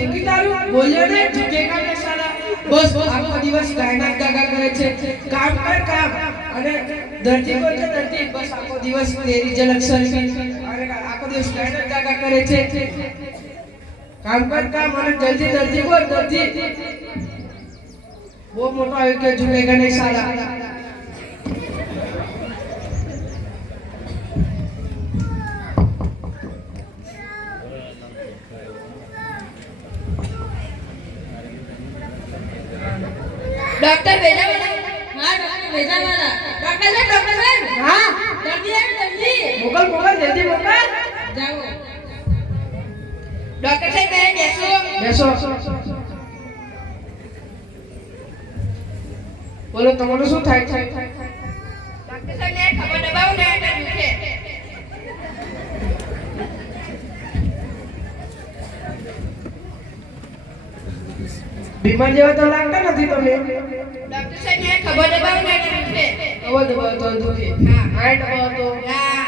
ફૂંકી તારું બોલ્યો ને સાલા? બસ આખો દિવસ ગાયના ગાગા કરે છે. કામ કર કામ. અને ધરતી પર ધરતી. બસ, આખો દિવસ તેરી ઝલક સલકી અને આખો દિવસ ગાયના ગાગા કરે છે. કામ કર કામ. અને જલ્દી ધરતી બોલ ધરતી. બહુ મોટો આવી ગયો ઝૂકેગા ને સાલા? ડોક્ટર ભેજાવાલા હા ડોક્ટર ભેજાવાલા ડોક્ટર સાહેબ ડોક્ટર સાહેબ હા જલ્દી આવો જલ્દી મોકલ મોકલ જલ્દી મોકલ જાઓ ડોક્ટર સાહેબ બે બેસો બેસો બોલો તમારું શું થાય છે ડોક્ટર સાહેબ ને ખબર દબાવો ને એટલે દુખે બીમાર જેવા તો લાગતા નથી તમે? ડોક્ટર સાહેબ ને ખબર દબાવો ને દુખે દબાવતો દુખે હા. હાઈટ દબાવતો ના.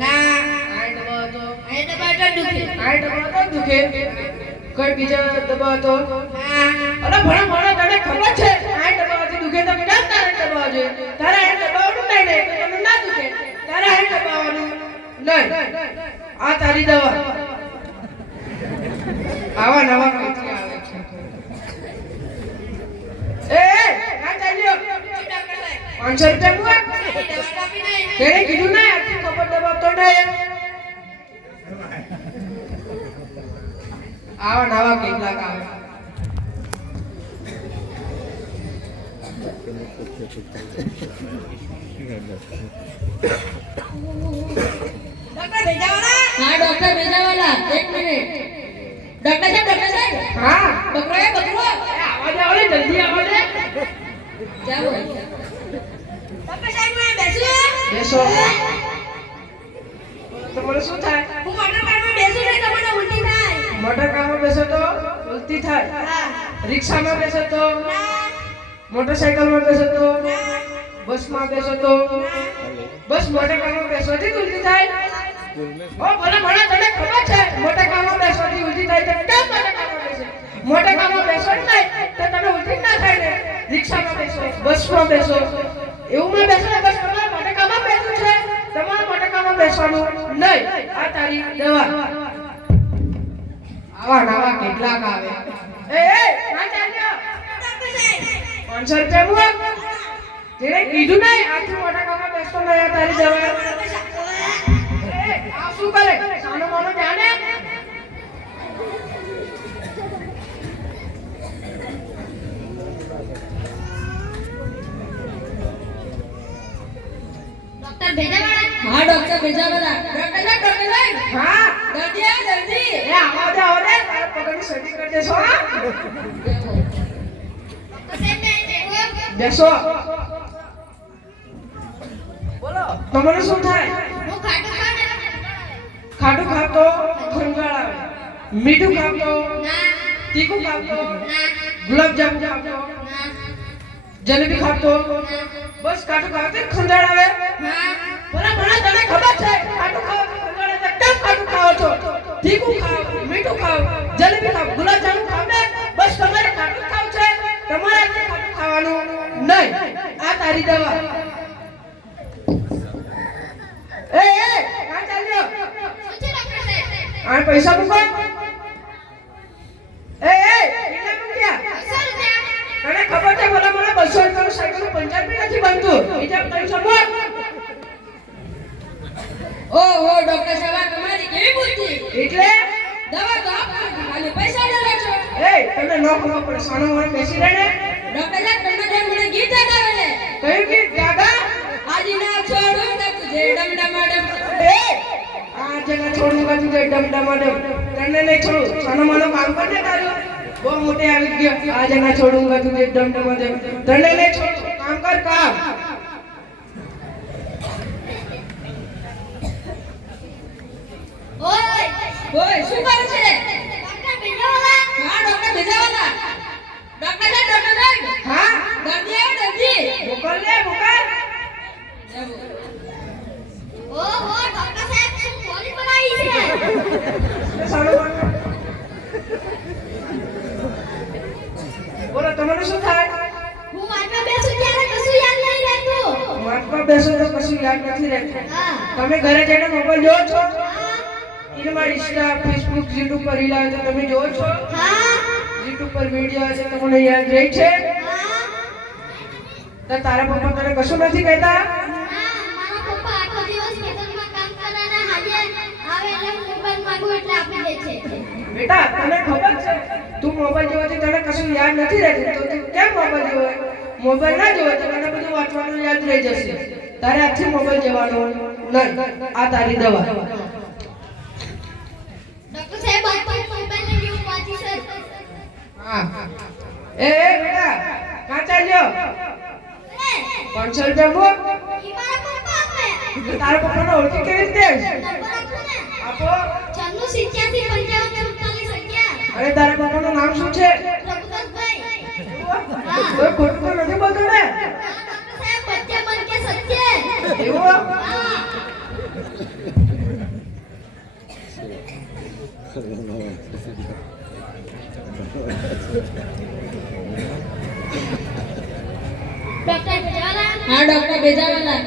ના. એ દબાવો તો દુખે. દબાવતો દુખે. કોઈ બીજા દબાવતો હા. અરે ભણા ભણા તને ખબર છે? હાઈટ દબાવવાથી દુખે તો કેમ તારે દબાવવા જોઈએ? તારે દબાવવાનું નહીં ને તો ના દુખે. તારે દબાવવાનું. નહીં. આ તારી દવા. આવા નવા કઈથી આવે છે એ એ ના ચાલ્યો ડોક્ટર સાહેબ પાંચસો રૂપિયા તેણે કીધું ને આટલી ખબર દબાવતો નહીં. આવા નવા કેટલાક આવે ડોક્ટર ભેજાવાલા? હા ડોક્ટર ભેજાવાલા એક મિનિટ. ડોક્ટર સાહેબ ડોક્ટર સાહેબ? હા. બકરો એ બકરો? એ આવાજ આવે જલ્દી આવાજ બેસું. બેસો તમારે શું થાય? હું મોટરકારમાં બેસું એટલે તમને ઉલટી થાય. મોટરકારમાં બેસો તો ઉલટી થાય. રિક્ષામાં બેસો તો મોટરસાયકલમાં બેસો તો બસમાં બેસો તો બસ મોટરકારમાં બેસવાથી ઉલટી થાય. ઓ ભલે ભલે તને ખબર છે મોટા કામમાં બેસવાથી ઉલટી થાય તો કેમ મોટા કામમાં બેસે? મોટા કામમાં બેસવાનું નહીં તો તને ઉલટી ના થાય ને. રિક્ષામાં બેસો બસમાં બેસો. એવું માં બેસો ને બસ તમારા મોટા બેસવું છે? તમારા મોટા બેસવાનું નહીં. આ તારી દવા. આવા નવા કેટલાક આવે. એ એ પાંચસો રૂપિયા મુક જેને કીધું નહીં, આથી મોટા કામમાં બેસતો નહીં આ તારી દવા. આ શું કરે? સાનો માનો જાણે ડોક્ટર ભેજાવાલા હા ડોક્ટર ભેજાવાલા ડોક્ટર ડોક્ટર શું થાય હું ખાટું ખાટું ખાતો ખંગાળ આવે મીઠું ખાતો તીખું ખાતો ગુલાબ જામુ ખાતો જલેબી ખાતો બસ ખાટું ખાતો ખંજાળ આવે? ભલા ભલા તને ખબર છે? ખાટું ખાવ ખંજાળ આવે. કેમ ખાટું ખાઓ છો? તીખું ખાવ મીઠું ખાવ જલેબી ખાવ ગુલાબ જામુ ખાવ ને? બસ તમારે કાટો ખાવ છે. તમારે ખાટું ખાવાનું નહીં. આ તારી દવા. એ એ કા ચાલ્યો? આ પૈસા મૂકો એ એ કેટલા મૂક્યા બસો રૂપિયા તને ખબર છે ભલા ભલા બસો રૂપિયાનું સાયકલ પંચાયત બી નથી બનતું બીજા ત્રણસો મૂક ઓહો ડોક્ટર સાહેબ આ તમારી કેવી બુદ્ધિ એટલે દવા તો આપો ખાલી પૈસા ડરો છો એ તમને ન ખબર પડે સાનો મારો બેસી રહે ને ડોક્ટર સાહેબ તમને જેમ મને ગીત યાદ આવે ને કયું કે દાદા આજ ના છોડું ને તુજે ડમ ડમાડમ એ આ જગા છોડુંગા તું ડમ ડમાડમ તને નહીં છોડું સાનો માનો કામ કર ને તારું બહુ મોટે આવી ગયો આ જગા છોડુંગા તું ડમ ડમાડમ તને નહીં છોડું કામ કર કામ. ઓય ઓય. શું કરે છે? ડોક્ટર હા ડોક્ટર ભેજાવાલા. ડોક્ટર સાહેબ ડોક્ટર હા. દર્દી આવ્યો દર્દી? મોકલ લે મોકલ. ઓ હો બોલો તમારું શું થાય? હું માથા બેસું બેસો તો કશું યાદ નથી રહેતું. તમે ઘરે જઈને મોબાઈલ જોવો છો? ઇનમાં ઇન્સ્ટા ફેસબુક યુટ્યુબ પર રીલ આવે તો તમે જોવો છો? યુટ્યુબ પર વીડિયો આવે છે તમને યાદ રહે છે? તો તારા પપ્પા તને કશું નથી કહેતા? બેટા તને ખબર છે? તું મોબાઈલ જોવાથી તને કશું યાદ નથી રહેતું. તો તું કેમ મોબાઈલ જોવે? મોબાઈલ ના જોવે તો તને બધું વાંચવાનું યાદ રહી જશે. તારે આજથી મોબાઈલ જવાનો નહીં. આ તારી દવા. ડોક્ટર સાહેબ મોબાઈલ ને જેવું વાંચી છે. હા. એ એ બેટા કાં ચાલ્યો પાંચસો રૂપિયા મૂક ઈ પપ્પા આપે. તારા પપ્પાને ઓળખી કેવી રીતે આપો. છન્નું સિત્યાસી પંચાવન સુડતાલીસ અગિયાર. અરે તારા પપ્પાનું નામ શું છે? રઘુનાથભાઈ. ખોટું તો નથી બોલતો ને. સાહેબ બચ્ચે મન કે સત્ય હા ડોક્ટર ભેજાવાલા.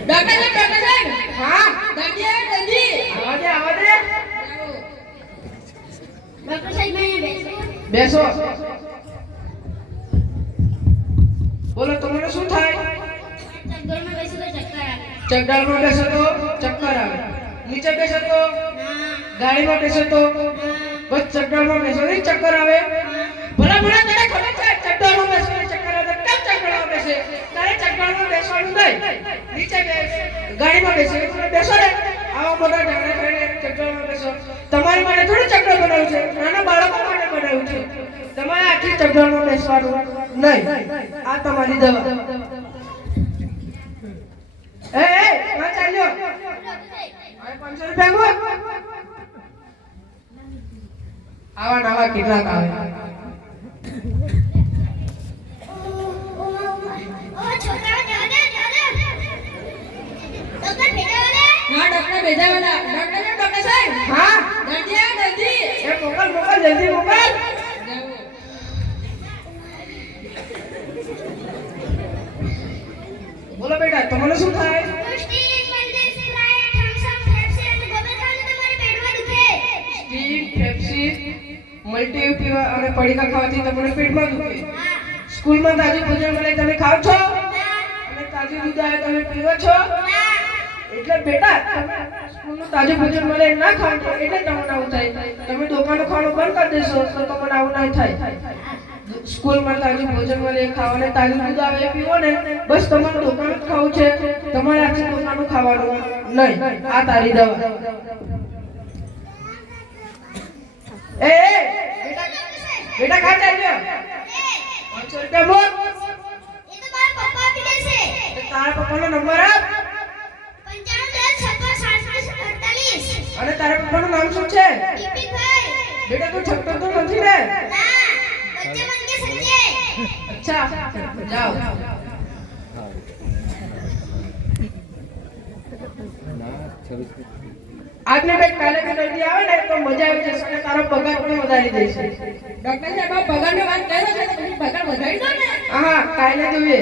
ડોક્ટર ડોક્ટર સાહેબ. હા દંડી દંડી ડોક્ટર સાહેબ બેસો. બેસો. બોલો તમને શું થાય? આવે બેસો તો ચક્કર આવે. નીચે બેસો તો ગાડીમાં બેસો તો બસ ચકડાળમાં બેસો ને ચક્કર આવે. ભલા ભલા તને ખબર છે ચકડાળમાં બેસો ને ચક્કર આવે. કેમ ચકડાળમાં બેસે? તારે ચકડાળમાં બેસવાનું નહીં. નીચે બેસ ગાડીમાં બેસે તમે બેસો ને. આવા બધા ઝઘડા કરીને ચકડાળમાં બેસો. તમારી માટે થોડું ચક્કર બનાવ્યું છે. નાના બાળકો માટે બનાવ્યું છે. તમારે આખી ચકડાળમાં બેસવાનું નહીં. આ તમારી દવા. એ એ ના ચાલ્યો. હવે પાંચસો રૂપિયા મૂક. આવા નવા કેટલાક આવે. જલ્દી મોકલ. બોલો બેટા તમને શું થાય? પડીકા ખાવાથી તમને પેટમાં દુખે. સ્કૂલમાં તાજું ભોજન મળે તમે ખાવ છો? અને તાજું દૂધ આવે તમે પીવો છો? એટલે બેટા સ્કૂલનું તાજું ભોજન મળે ના ખાવ એટલે તમને આવું થાય. તમે દુકાનનું ખાવાનું બંધ કરી દેશો તો તમને આવું ના થાય. સ્કૂલમાં તાજું ભોજન મળે અને તાજું દૂધ આવે પીવો ને બસ તમારે દુકાન ખાવું છે. તમારે આજે દુકાનનું ખાવાનું નહીં. આ તારી દવા. એ, બેટા કાં ખા ચાલ્યો પાંચસો રૂપિયા બોલ. એ તો મારા પપ્પા આપી દેશે. તારા પપ્પાનો નંબર આપ. પંચાણું દસ છપ્પન સાડત્રીસ અડતાલીસ. અને તારા પપ્પાનું નામ શું છે? બેટા તું છક્કો તો નથી ને? ના બચ્ચે મન કે અચ્છા. જાઓ. આજને કઈ કાલે જલ્દી આવે ને તો મજા આવી જશે અને તારો પગાર પણ વધારી દેશે ડોક્ટર સાહેબ પગારની વાત કર્યો છે તો પગાર વધારી દો ને. હા કાલે જોઈએ.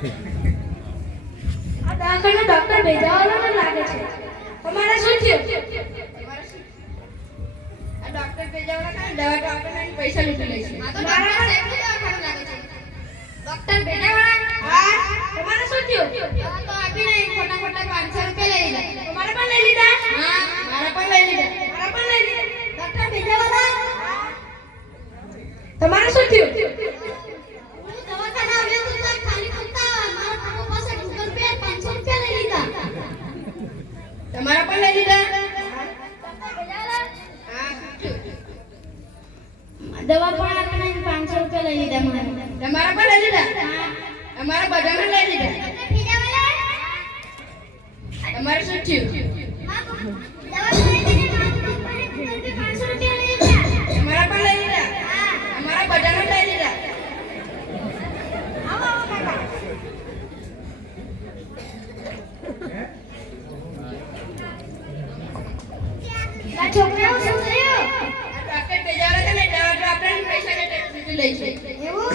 આ દવાખાના ડોક્ટર ભેજાવાલા લાગે છે. તમારે શું થયું? આ ડોક્ટર ભેજાવાના દવા ડોક્ટરના પૈસા લૂંટી લે છે. આ તો ડોક્ટર સાહેબનું લાગે છે. ડોક્ટર ભેજાવાલા? હા? તમારે શું થયું? અમારા બધાને લઈ લીધા. અમારે શું થયું? અમારા પણ લઈ લીધા? અમારા બધાનો લઈ લીધા. છોકરાઓ શું થયું? ડોક્ટર આપણે પૈસા લઈ છે એવું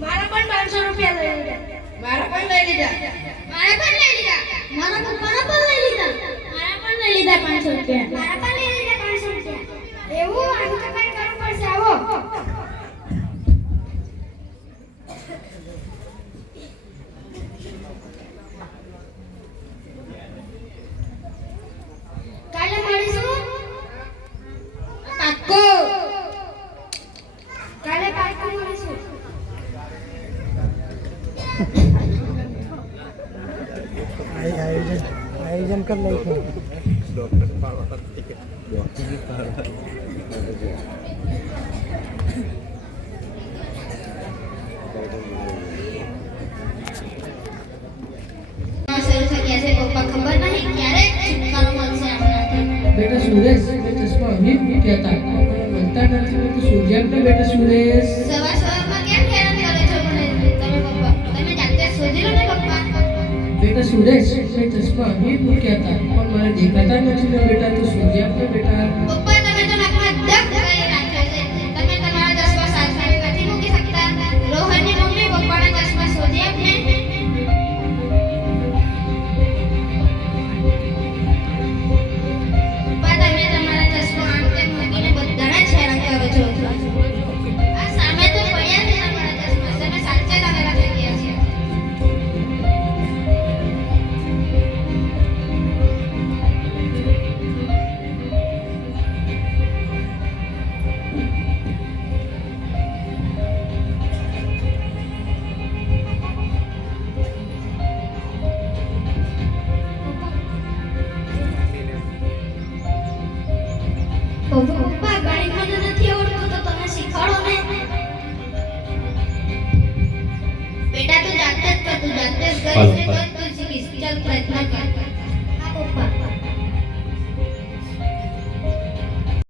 મારા પણ લઈ લીધા મારા પણ લઈ લીધા. મારા પણ લઈ લીધા. મારા પપ્પાના પણ લઈ લીધા મારા પણ લઈ લીધા પાંચસો રૂપિયા. મારા પણ લઈ લીધા પાંચસો રૂપિયા એવું આનું તો કઈ કરવું પડશે આવો કાલે મળીશું પાક્કો કાલે પાક્કું મળીશું આયોજન કરી લઈશું શરૂ થઈ ગયા છે પપ્પા ખબર નહીં ક્યારે છુટકારો મળશે આપણાથી બેટા સુરેશ એ ચશ્મા અહીં કહેતા મળતા નથી તો સૂર્યાને બેટા સુરેશ સવાર સવારમાં કેમ હેરાન કરો છો મને તમે પપ્પા તમે ડાક્ટર શોધી લો ને પપ્પા બેટા સુરેશ એ ચશ્મા અહીં કહેતા પણ મને દેખાતા નથી ને બેટા તો સૂર્યાને બેટા? પપ્પા